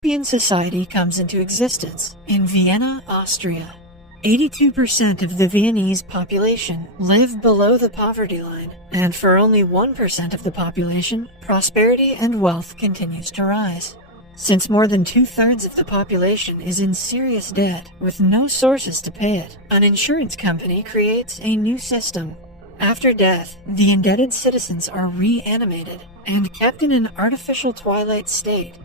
Utopian society comes into existence in Vienna, Austria. 82% of the Viennese population live below the poverty line, and for only 1% of the population, prosperity and wealth continues to rise. Since more than 2/3 of the population is in serious debt with no sources to pay it, an insurance company creates a new system. After death, the indebted citizens are reanimated and kept in an artificial twilight state.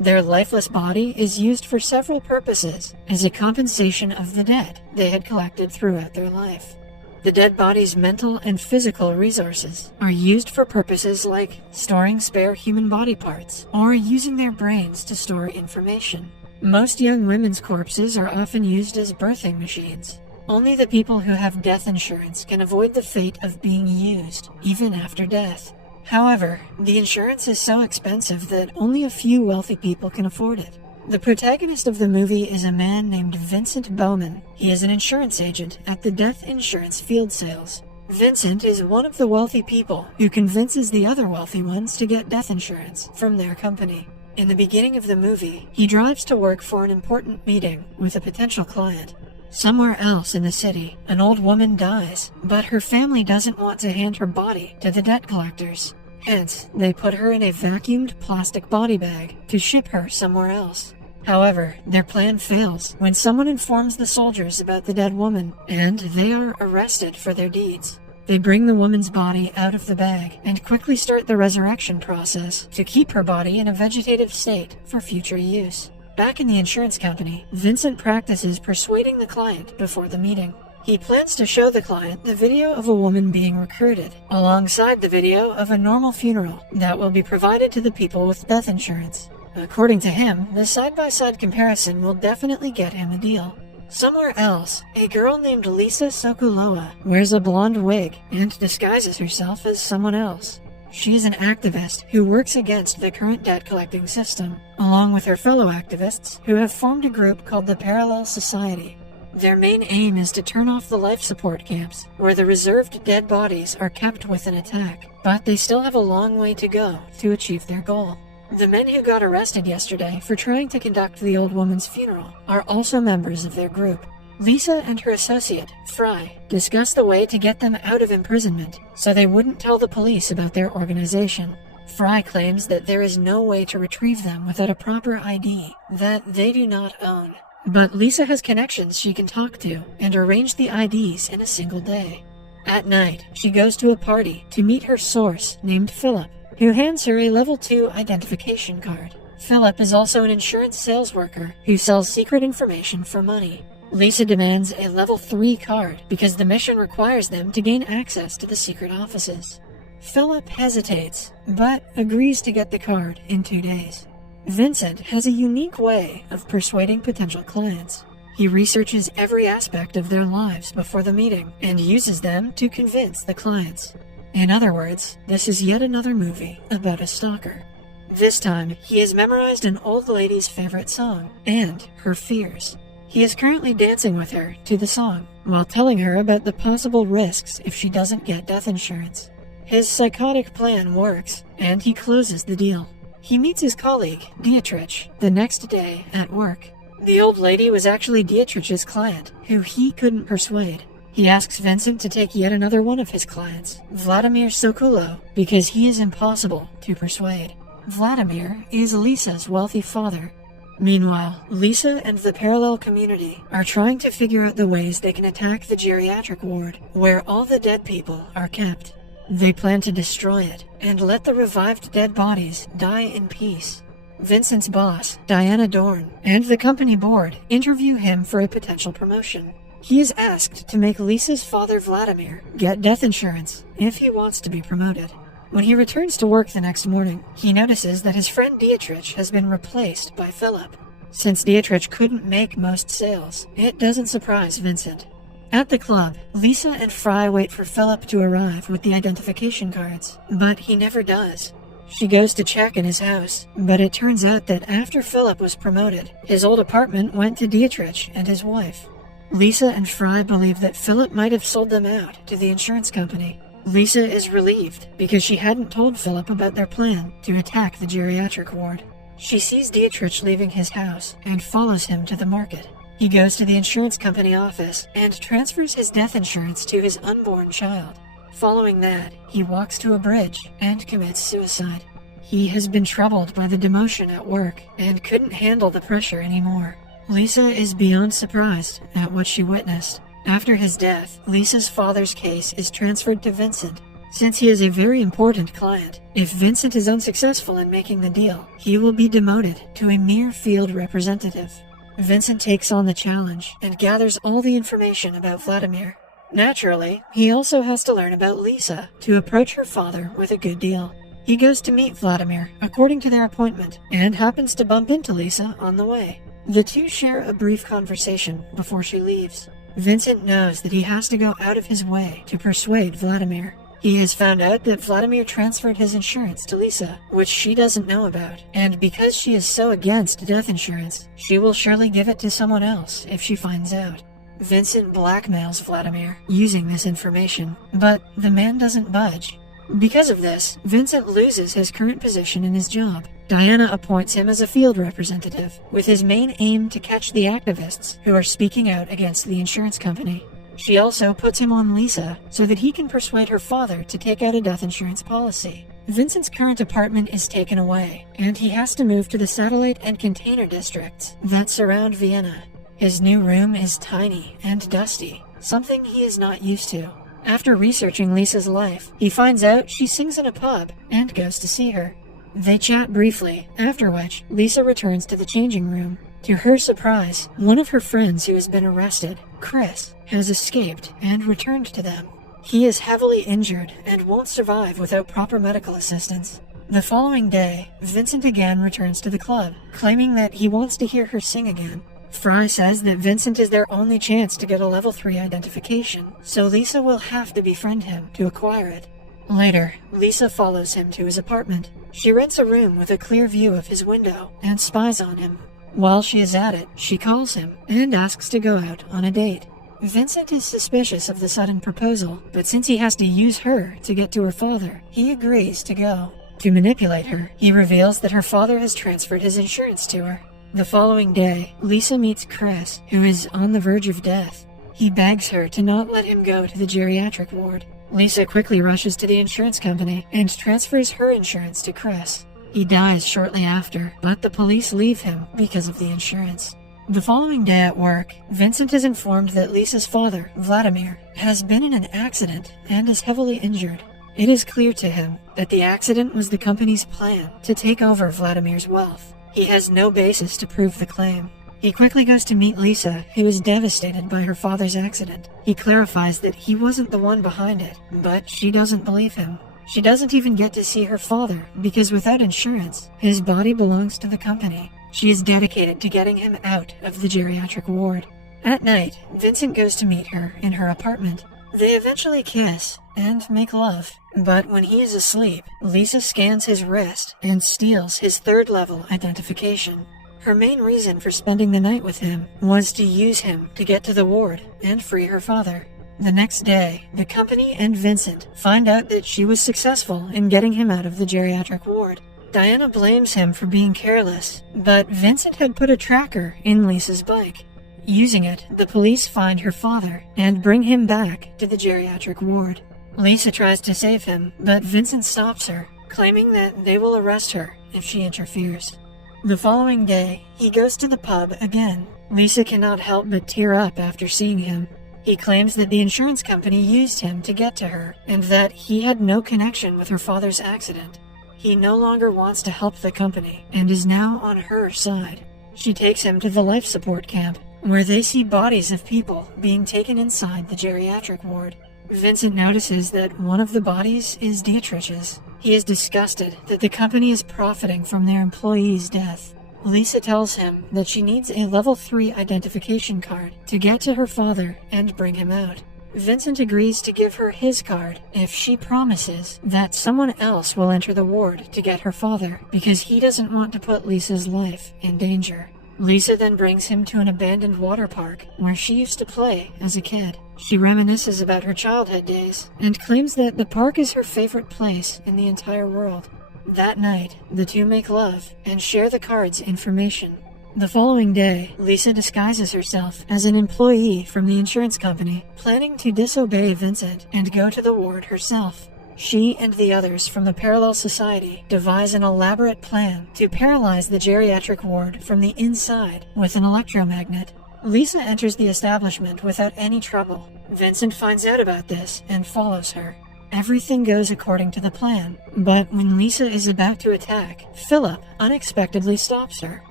Their lifeless body is used for several purposes as a compensation of the debt they had collected throughout their life. The dead body's mental and physical resources are used for purposes like storing spare human body parts or using their brains to store information. Most young women's corpses are often used as birthing machines. Only the people who have death insurance can avoid the fate of being used, even after death. However, the insurance is so expensive that only a few wealthy people can afford it. The protagonist of the movie is a man named Vincent Bowman. He is an insurance agent at the Death Insurance Field Sales. Vincent is one of the wealthy people who convinces the other wealthy ones to get death insurance from their company. In the beginning of the movie, he drives to work for an important meeting with a potential client. Somewhere else in the city, an old woman dies, but her family doesn't want to hand her body to the debt collectors. Hence, they put her in a vacuumed plastic body bag to ship her somewhere else. However, their plan fails when someone informs the soldiers about the dead woman, and they are arrested for their deeds. They bring the woman's body out of the bag and quickly start the resurrection process to keep her body in a vegetative state for future use. Back in the insurance company, Vincent practices persuading the client before the meeting. He plans to show the client the video of a woman being recruited, alongside the video of a normal funeral that will be provided to the people with death insurance. According to him, the side-by-side comparison will definitely get him a deal. Somewhere else, a girl named Lisa Sokolova wears a blonde wig and disguises herself as someone else. She is an activist who works against the current debt-collecting system, along with her fellow activists who have formed a group called the Parallel Society. Their main aim is to turn off the life support camps, where the reserved dead bodies are kept with an attack, but they still have a long way to go to achieve their goal. The men who got arrested yesterday for trying to conduct the old woman's funeral are also members of their group. Lisa and her associate, Fry, discuss the way to get them out of imprisonment so they wouldn't tell the police about their organization. Fry claims that there is no way to retrieve them without a proper ID that they do not own. But Lisa has connections she can talk to and arrange the IDs in a single day. At night, she goes to a party to meet her source named Philip, who hands her a level 2 identification card. Philip is also an insurance sales worker who sells secret information for money. Lisa demands a level 3 card because the mission requires them to gain access to the secret offices. Philip hesitates, but agrees to get the card in 2 days. Vincent has a unique way of persuading potential clients. He researches every aspect of their lives before the meeting and uses them to convince the clients. In other words, this is yet another movie about a stalker. This time, he has memorized an old lady's favorite song and her fears. He is currently dancing with her to the song, while telling her about the possible risks if she doesn't get death insurance. His psychotic plan works, and he closes the deal. He meets his colleague, Dietrich, the next day at work. The old lady was actually Dietrich's client, who he couldn't persuade. He asks Vincent to take yet another one of his clients, Vladimir Sokolov, because he is impossible to persuade. Vladimir is Lisa's wealthy father. Meanwhile, Lisa and the parallel community are trying to figure out the ways they can attack the geriatric ward, where all the dead people are kept. They plan to destroy it and let the revived dead bodies die in peace. Vincent's boss, Diana Dorn, and the company board interview him for a potential promotion. He is asked to make Lisa's father Vladimir get death insurance if he wants to be promoted. When he returns to work the next morning, he notices that his friend Dietrich has been replaced by Philip. Since Dietrich couldn't make most sales, it doesn't surprise Vincent. At the club, Lisa and Fry wait for Philip to arrive with the identification cards, but he never does. She goes to check in his house, but it turns out that after Philip was promoted, his old apartment went to Dietrich and his wife. Lisa and Fry believe that Philip might have sold them out to the insurance company. Lisa is relieved because she hadn't told Philip about their plan to attack the geriatric ward. She sees Dietrich leaving his house and follows him to the market. He goes to the insurance company office and transfers his death insurance to his unborn child. Following that, he walks to a bridge and commits suicide. He has been troubled by the demotion at work and couldn't handle the pressure anymore. Lisa is beyond surprised at what she witnessed. After his death, Lisa's father's case is transferred to Vincent. Since he is a very important client, if Vincent is unsuccessful in making the deal, he will be demoted to a mere field representative. Vincent takes on the challenge and gathers all the information about Vladimir. Naturally, he also has to learn about Lisa to approach her father with a good deal. He goes to meet Vladimir according to their appointment and happens to bump into Lisa on the way. The two share a brief conversation before she leaves. Vincent knows that he has to go out of his way to persuade Vladimir. He has found out that Vladimir transferred his insurance to Lisa, which she doesn't know about, and because she is so against death insurance, she will surely give it to someone else if she finds out. Vincent blackmails Vladimir using this information, but the man doesn't budge. Because of this, Vincent loses his current position in his job. Diana appoints him as a field representative, with his main aim to catch the activists who are speaking out against the insurance company. She also puts him on Lisa so that he can persuade her father to take out a death insurance policy. Vincent's current apartment is taken away, and he has to move to the satellite and container districts that surround Vienna. His new room is tiny and dusty, something he is not used to. After researching Lisa's life, he finds out she sings in a pub and goes to see her. They chat briefly, after which Lisa returns to the changing room. To her surprise, one of her friends who has been arrested, Chris, has escaped and returned to them. He is heavily injured and won't survive without proper medical assistance. The following day, Vincent again returns to the club, claiming that he wants to hear her sing again. Fry says that Vincent is their only chance to get a level 3 identification, so Lisa will have to befriend him to acquire it. Later, Lisa follows him to his apartment. She rents a room with a clear view of his window and spies on him. While she is at it, she calls him and asks to go out on a date. Vincent is suspicious of the sudden proposal, but since he has to use her to get to her father, he agrees to go. To manipulate her, he reveals that her father has transferred his insurance to her. The following day, Lisa meets Chris, who is on the verge of death. He begs her to not let him go to the geriatric ward. Lisa quickly rushes to the insurance company and transfers her insurance to Chris. He dies shortly after, but the police leave him because of the insurance. The following day at work, Vincent is informed that Lisa's father, Vladimir, has been in an accident and is heavily injured. It is clear to him that the accident was the company's plan to take over Vladimir's wealth. He has no basis to prove the claim. He quickly goes to meet Lisa, who is devastated by her father's accident. He clarifies that he wasn't the one behind it, but she doesn't believe him. She doesn't even get to see her father, because without insurance, his body belongs to the company. She is dedicated to getting him out of the geriatric ward. At night, Vincent goes to meet her in her apartment. They eventually kiss and make love, but when he is asleep, Lisa scans his wrist and steals his third-level identification. Her main reason for spending the night with him was to use him to get to the ward and free her father. The next day, the company and Vincent find out that she was successful in getting him out of the geriatric ward. Diana blames him for being careless, but Vincent had put a tracker in Lisa's bike. Using it, the police find her father and bring him back to the geriatric ward. Lisa tries to save him, but Vincent stops her, claiming that they will arrest her if she interferes. The following day, he goes to the pub again. Lisa cannot help but tear up after seeing him. He claims that the insurance company used him to get to her, and that he had no connection with her father's accident. He no longer wants to help the company, and is now on her side. She takes him to the life support camp, where they see bodies of people being taken inside the geriatric ward. Vincent notices that one of the bodies is Dietrich's. He is disgusted that the company is profiting from their employee's death. Lisa tells him that she needs a level 3 identification card to get to her father and bring him out. Vincent agrees to give her his card if she promises that someone else will enter the ward to get her father, because he doesn't want to put Lisa's life in danger. Lisa then brings him to an abandoned water park where she used to play as a kid. She reminisces about her childhood days and claims that the park is her favorite place in the entire world. That night, the two make love and share the card's information. The following day, Lisa disguises herself as an employee from the insurance company, planning to disobey Vincent and go to the ward herself. She and the others from the Parallel Society devise an elaborate plan to paralyze the geriatric ward from the inside with an electromagnet. Lisa enters the establishment without any trouble. Vincent finds out about this and follows her. Everything goes according to the plan, but when Lisa is about to attack, Philip unexpectedly stops her.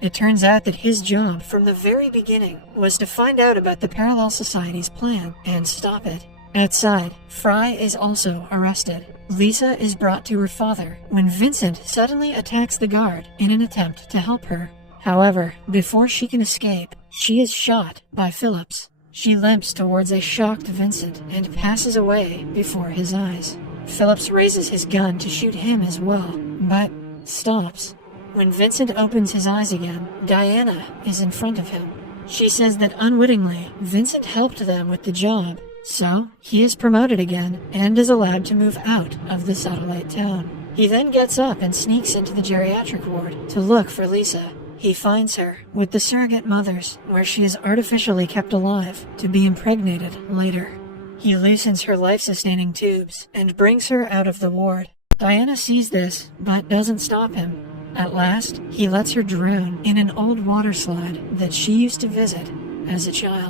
It turns out that his job from the very beginning was to find out about the Parallel Society's plan and stop it. Outside, Fry is also arrested. Lisa is brought to her father when Vincent suddenly attacks the guard in an attempt to help her. However, before she can escape, she is shot by Phillips. She limps towards a shocked Vincent and passes away before his eyes. Phillips raises his gun to shoot him as well, but stops. When Vincent opens his eyes again, Diana is in front of him. She says that unwittingly, Vincent helped them with the job, so he is promoted again and is allowed to move out of the satellite town. He then gets up and sneaks into the geriatric ward to look for Lisa. He finds her with the surrogate mothers, where she is artificially kept alive to be impregnated later. He loosens her life-sustaining tubes and brings her out of the ward. Diana sees this, but doesn't stop him. At last, he lets her drown in an old water slide that she used to visit as a child.